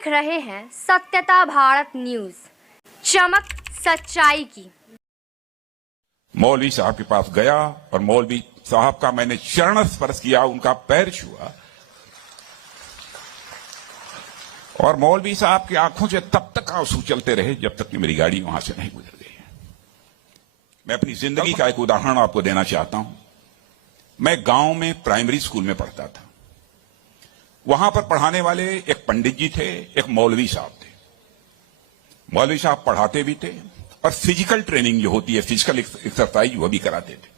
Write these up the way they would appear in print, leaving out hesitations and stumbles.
देख रहे हैं सत्यता भारत न्यूज, चमक सच्चाई की। मौलवी साहब के पास गया और मौलवी साहब का मैंने चरण स्पर्श किया, उनका पैर छुआ और मौलवी साहब की आंखों से तब तक आंसू चलते रहे जब तक कि मेरी गाड़ी वहां से नहीं गुजर गई। मैं अपनी जिंदगी का एक उदाहरण आपको देना चाहता हूं। मैं गांव में प्राइमरी स्कूल में पढ़ता था। वहां पर पढ़ाने वाले एक पंडित जी थे, एक मौलवी साहब थे। मौलवी साहब पढ़ाते भी थे और फिजिकल ट्रेनिंग जो होती है, फिजिकल एक्सरसाइज, वो भी कराते थे।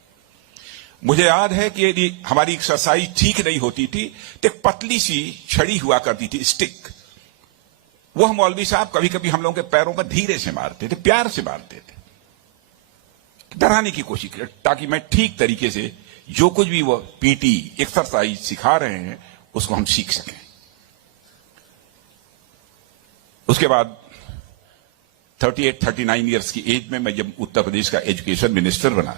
मुझे याद है कि यदि हमारी एक्सरसाइज ठीक नहीं होती थी तो एक पतली सी छड़ी हुआ करती थी, स्टिक। वह मौलवी साहब कभी कभी हम लोगों के पैरों पर धीरे से मारते थे, प्यार से मारते थे, डराने की कोशिश की, ताकि मैं ठीक तरीके से जो कुछ भी वो पीटी एक्सरसाइज सिखा रहे हैं उसको हम सीख सकें। उसके बाद 38-39 इयर्स की एज में मैं जब उत्तर प्रदेश का एजुकेशन मिनिस्टर बना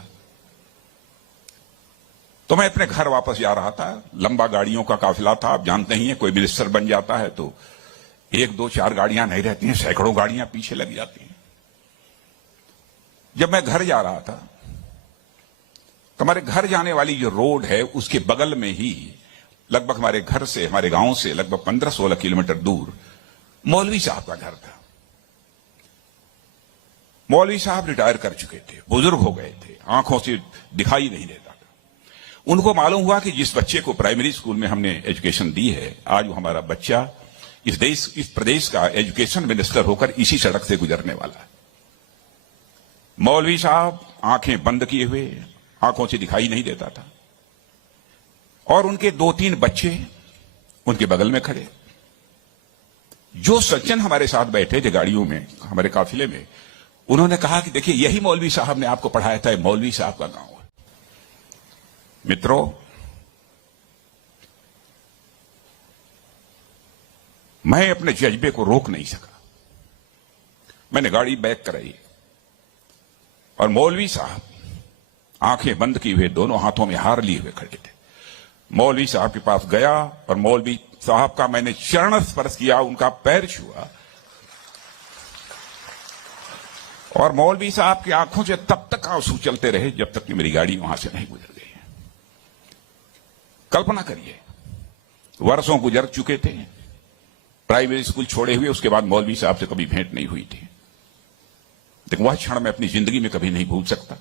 तो मैं अपने घर वापस जा रहा था। लंबा गाड़ियों का काफिला था। आप जानते ही हैं, कोई मिनिस्टर बन जाता है तो 1, 2, 4 गाड़ियां नहीं रहती हैं, सैकड़ों गाड़ियां पीछे लग जाती हैं। जब मैं घर जा रहा था तो हमारे घर जाने वाली जो रोड है उसके बगल में ही, लगभग हमारे घर से, हमारे गांव से लगभग 15-16 किलोमीटर दूर मौलवी साहब का घर था। मौलवी साहब रिटायर कर चुके थे, बुजुर्ग हो गए थे, आंखों से दिखाई नहीं देता था। उनको मालूम हुआ कि जिस बच्चे को प्राइमरी स्कूल में हमने एजुकेशन दी है, आज वो हमारा बच्चा इस प्रदेश का एजुकेशन मिनिस्टर होकर इसी सड़क से गुजरने वाला है। मौलवी साहब आंखें बंद किए हुए, आंखों से दिखाई नहीं देता था और उनके 2-3 बच्चे उनके बगल में खड़े। जो सज्जन हमारे साथ बैठे थे गाड़ियों में, हमारे काफिले में, उन्होंने कहा कि देखिए, यही मौलवी साहब ने आपको पढ़ाया था, मौलवी साहब का गांव है। मित्रों, मैं अपने जज्बे को रोक नहीं सका। मैंने गाड़ी बैक कराई और मौलवी साहब आंखें बंद किए हुए, दोनों हाथों में हार लिए हुए खड़े थे। मौलवी साहब के पास गया और मौलवी साहब का मैंने चरण स्पर्श किया, उनका पैर छुआ और मौलवी साहब की आंखों से तब तक आंसू चलते रहे जब तक कि मेरी गाड़ी वहां से नहीं गुजर गई। कल्पना करिए, वर्षों गुजर चुके थे, प्राइमरी स्कूल छोड़े हुए, उसके बाद मौलवी साहब से कभी भेंट नहीं हुई थी। लेकिन वह क्षण मैं अपनी जिंदगी में कभी नहीं भूल सकता।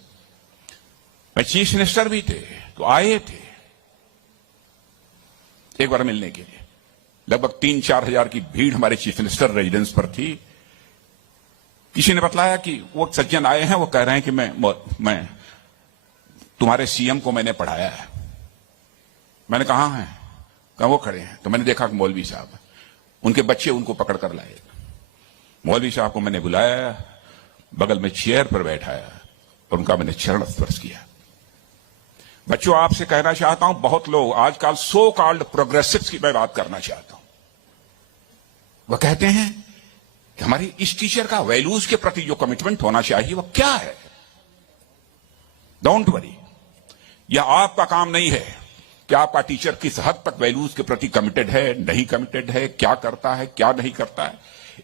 मैं चीफ मिनिस्टर भी थे तो आए थे एक बार मिलने के लिए। लगभग 3-4 हजार की भीड़ हमारे चीफ मिनिस्टर रेजिडेंस पर थी। किसी ने बतलाया कि वो सज्जन आए हैं, वो कह रहे हैं कि मैं तुम्हारे सीएम को मैंने पढ़ाया है। मैंने कहा है, कहा वो खड़े हैं। तो मैंने देखा कि मौलवी साहब, उनके बच्चे उनको पकड़ कर लाए। मौलवी साहब को मैंने बुलाया, बगल में चेयर पर बैठाया और उनका मैंने चरण स्पर्श किया। बच्चों, आपसे कहना चाहता हूं, बहुत लोग आजकल सो कॉल्ड प्रोग्रेसिव्स की मैं बात करना चाहता हूं। वह कहते हैं कि हमारी इस टीचर का वैल्यूज के प्रति जो कमिटमेंट होना चाहिए वह क्या है। डोंट वरी, यह आपका काम नहीं है कि आपका टीचर किस हद तक वैल्यूज के प्रति कमिटेड है, नहीं कमिटेड है, क्या करता है, क्या नहीं करता है।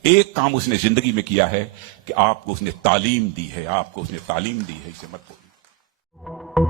एक काम उसने जिंदगी में किया है कि आपको उसने तालीम दी है, आपको उसने तालीम दी है, इसे मत भूलिए।